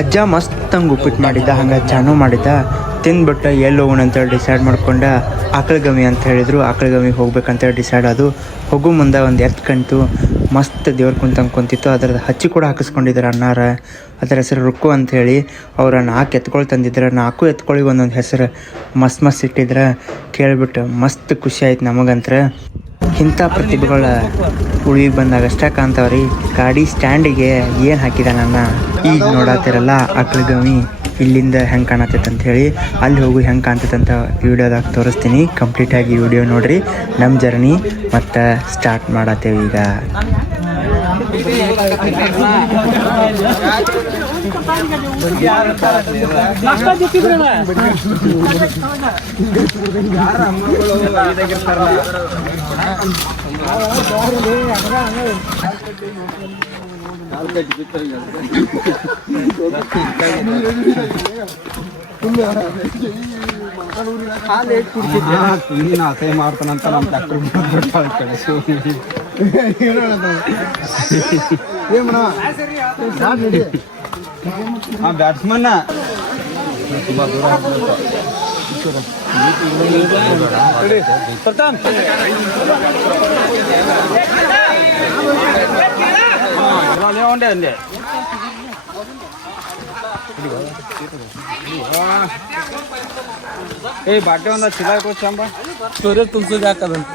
ಅಜ್ಜ ಮಸ್ತಂಗೆ ಉಪ್ಪಿಟ್ಟು ಮಾಡಿದ್ದ, ಹಂಗೆ ಚಾನು ಮಾಡಿದ್ದ. ತಿಂದ್ಬಿಟ್ಟು ಎಲ್ಲಿ ಹೋಗೋಣ ಅಂತೇಳಿ ಡಿಸೈಡ್ ಮಾಡ್ಕೊಂಡು ಆಕಳಗಮಿ ಅಂತ ಹೇಳಿದರು. ಆಕಳಗಮಿಗೆ ಹೋಗ್ಬೇಕಂತೇಳಿ ಡಿಸೈಡ್ ಅದು. ಹೋಗೋ ಮುಂದೆ ಒಂದು ಎತ್ತು ಕಂತು ಮಸ್ತ್ ದೇವ್ರ ಕುಂತಂಗೆ ಕುಂತಿತ್ತು. ಅದ್ರದ್ದು ಹಚ್ಚಿ ಕೂಡ ಹಾಕಿಸ್ಕೊಂಡಿದ್ದಾರೆ ಅಣ್ಣಾರ. ಅದರ ಹೆಸರು ರುಕ್ಕು ಅಂಥೇಳಿ. ಅವ್ರ 4 ಎತ್ಕೊಳ್ ತಂದಿದ್ರೆ, 4 ಎತ್ಕೊಳ್ಳಿಗೆ ಒಂದೊಂದು ಹೆಸರು ಮಸ್ತ್ ಇಟ್ಟಿದ್ರೆ ಕೇಳಿಬಿಟ್ಟು ಮಸ್ತ್ ಖುಷಿ ಆಯ್ತು ನಮಗಂತ್ರ. ಇಂಥ ಪ್ರತಿಭೆಗಳ ಉಳಿಗೆ ಬಂದಾಗ ಅಷ್ಟೇ ಕಾಣ್ತಾವ್ರಿ. ಗಾಡಿ ಸ್ಟ್ಯಾಂಡಿಗೆ ಏನು ಹಾಕಿದ ನನ್ನ ಈಗ ನೋಡತ್ತಿರಲ್ಲ ಆಕಳಗಮಿ ಇಲ್ಲಿಂದ ಹೆಂಗೆ ಕಾಣತೈತೆ ಅಂಥೇಳಿ. ಅಲ್ಲಿ ಹೋಗಿ ಹೆಂಗೆ ಕಾಣ್ತೈತೆ ಅಂತ ವಿಡಿಯೋದಾಗ ತೋರಿಸ್ತೀನಿ. ಕಂಪ್ಲೀಟಾಗಿ ವಿಡಿಯೋ ನೋಡಿರಿ. ನಮ್ಮ ಜರ್ನಿ ಮತ್ತು ಸ್ಟಾರ್ಟ್ ಮಾಡತ್ತೇವೆ ಈಗ. ಅಸಹ್ಯ ಮಾಡ್ತಾನಂತ ನಮ್ಮ ಬ್ಯಾಟ್ಸ್ಮನ್ ತುಂಬಾ ದೂರ ಅಂದೆ ಏ ಬಾಟೆ ಒಂದ ಚಿಲ್ಲ ಕೊಚ್ಚಂಬ ಸೂರ್ಯ ತುಲ್ಸೋದು ಹಾಕದಂತ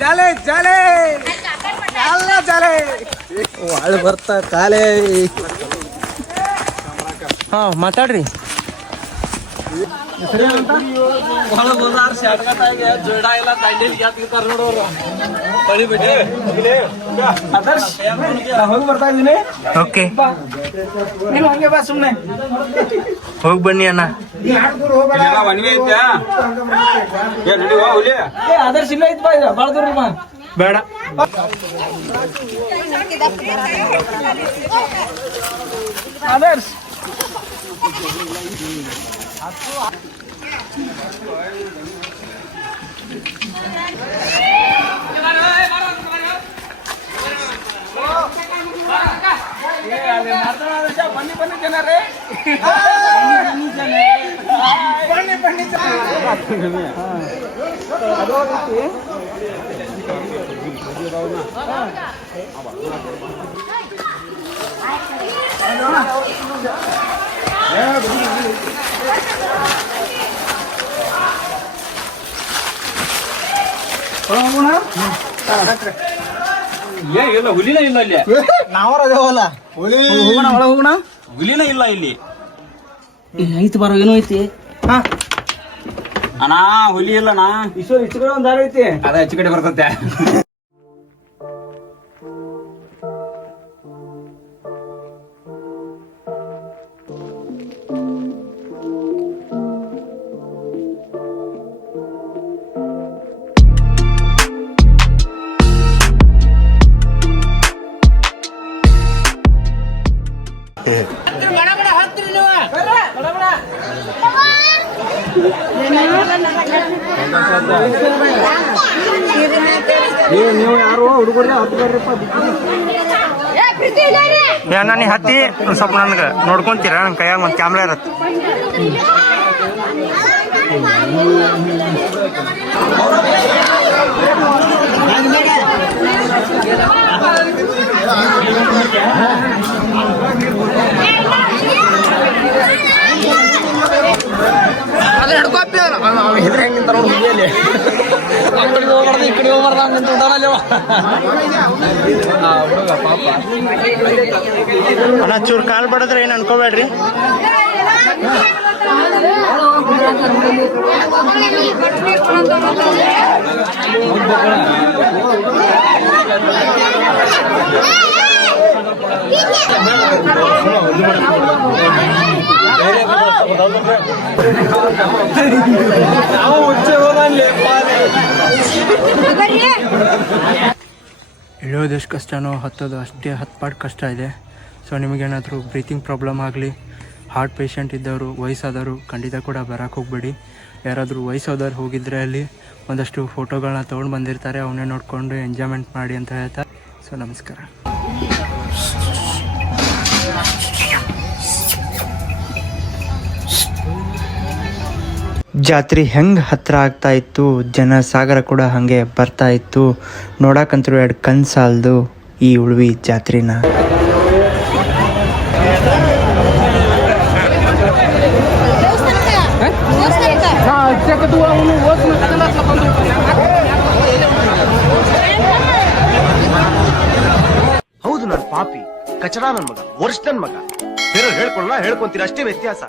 ಜಾಲೆ ಜಾಲೆ ಎಲ್ಲ ಜಾಲೆ ಒಳ್ಳೆ ಬರ್ತಾ ಕಾಲೇ. ಹಾಂ ಮಾತಾಡ್ರಿ. ಹೋಗಿ ಬರ್ತಾ ಇದೀನಿ. ಓಕೆ ನೀವು ಹಂಗೆ ಬಾ ಸುಮ್ಮನೆ ಹೋಗಿ ಬನ್ನಿ ಅಣ್ಣ. ಆದರ್ಶ ಇಲ್ಲ ಐತ್ ಬಾ, ಭಾಳ ದೂರ ಬಾ. ಬೇಡ ಆದರ್ಶ ಬನ್ನಿ ಬನ್ನಿ ಜನರೇ, ಬನ್ನಿ ಬನ್ನಿ ಇಲ್ಲ ಹುಲಿನ ಇಲ್ಲ ಇಲ್ಲಿ. ನಾವರ ಅದೇವಲ್ಲ ಹೋಗೋಣ, ಒಳಗೆ ಹೋಗೋಣ. ಹುಲಿನ ಇಲ್ಲ ಇಲ್ಲಿ. ಐತಿ ಬರೋ ಏನೋ ಐತಿ. ಅಣ್ಣ ಹುಲಿ ಇಲ್ಲಣ್ಣ. ಈಶ್ವರ್ ಇಷ್ಟು ಕಡೆ ಒಂದ್ ದಾರಿ ಐತಿ, ಅದ ಹೆಚ್ಚು ಕಡೆ ಬರ್ತತೆ. ನೀವು ಯಾರು ಹುಡುಗರು ನಾನು ಹತ್ತಿ ಸ್ವಲ್ಪ ನನ್ಗೆ ನೋಡ್ಕೊಂತೀರ. ನನ್ನ ಕೈಯಾಗ ಒಂದು ಕ್ಯಾಮ್ರಾ ಇರತ್ತೆ. ಹೆದ್ರೆ ಹೆಂಗಿಂತ ನೋಡಿ ಹುಲಿಯಲ್ಲಿ ಆ ಕಡೆ ಹೋಗ್ಬಾರ್ದು ಈ ಕಡೆ ಹೋಗ್ಬಾರ್ದು ಹಂಗಂತ ಊಟನಲ್ಲ ಹುಡುಗ ಪಾಪ. ಅಣ್ಣ ಚೂರು ಕಾಲು ಬಡದ್ರೆ ಏನು ಅನ್ಕೋಬೇಡ್ರಿ. ಇಳಿಯೋದೆಷ್ಟು ಕಷ್ಟನೋ ಹತ್ತೋದು ಅಷ್ಟೇ 10 ಪಟ್ಟು ಕಷ್ಟ ಇದೆ. ಸೊ ನಿಮಗೇನಾದರೂ ಬ್ರೀತಿಂಗ್ ಪ್ರಾಬ್ಲಮ್ ಆಗಲಿ, ಹಾರ್ಟ್ ಪೇಷಂಟ್ ಇದ್ದವರು, ವಯಸ್ಸಾದವರು ಖಂಡಿತ ಕೂಡ ಬರೋಕ್ಕೆ ಹೋಗಬೇಡಿ. ಯಾರಾದರೂ ವಯಸ್ಸಾದವ್ರು ಹೋಗಿದ್ರೆ ಅಲ್ಲಿ ಒಂದಷ್ಟು ಫೋಟೋಗಳನ್ನ ತೊಗೊಂಡು ಬಂದಿರ್ತಾರೆ, ಅವನ್ನೇ ನೋಡಿಕೊಂಡು ಎಂಜಾಯ್ಮೆಂಟ್ ಮಾಡಿ ಅಂತ ಹೇಳ್ತಾರೆ. ಸೊ ನಮಸ್ಕಾರ. ಜಾತ್ರೆ ಹೆಂಗೆ ಹತ್ರ ಆಗ್ತಾ ಇತ್ತು, ಜನ ಸಾಗರ ಕೂಡ ಹಾಗೆ ಬರ್ತಾ ಇತ್ತು. ನೋಡಕ್ಕಂತೂ ಎರಡು ಕನ್ಸಾಲ್ದು ಈ ಉಳ್ವಿ ಜಾತ್ರೆನ. ಹೌದು, ನಾನು ಪಾಪಿ, ಕಚಡ ನನ್ ಮಗ, ವರ್ಷ ನನ್ ಮಗ. ಬೇರೆ ಹೇಳ್ಕೊಳ್ಳ ಹೇಳ್ಕೊಂತೀರ, ಅಷ್ಟೇ ವ್ಯತ್ಯಾಸ.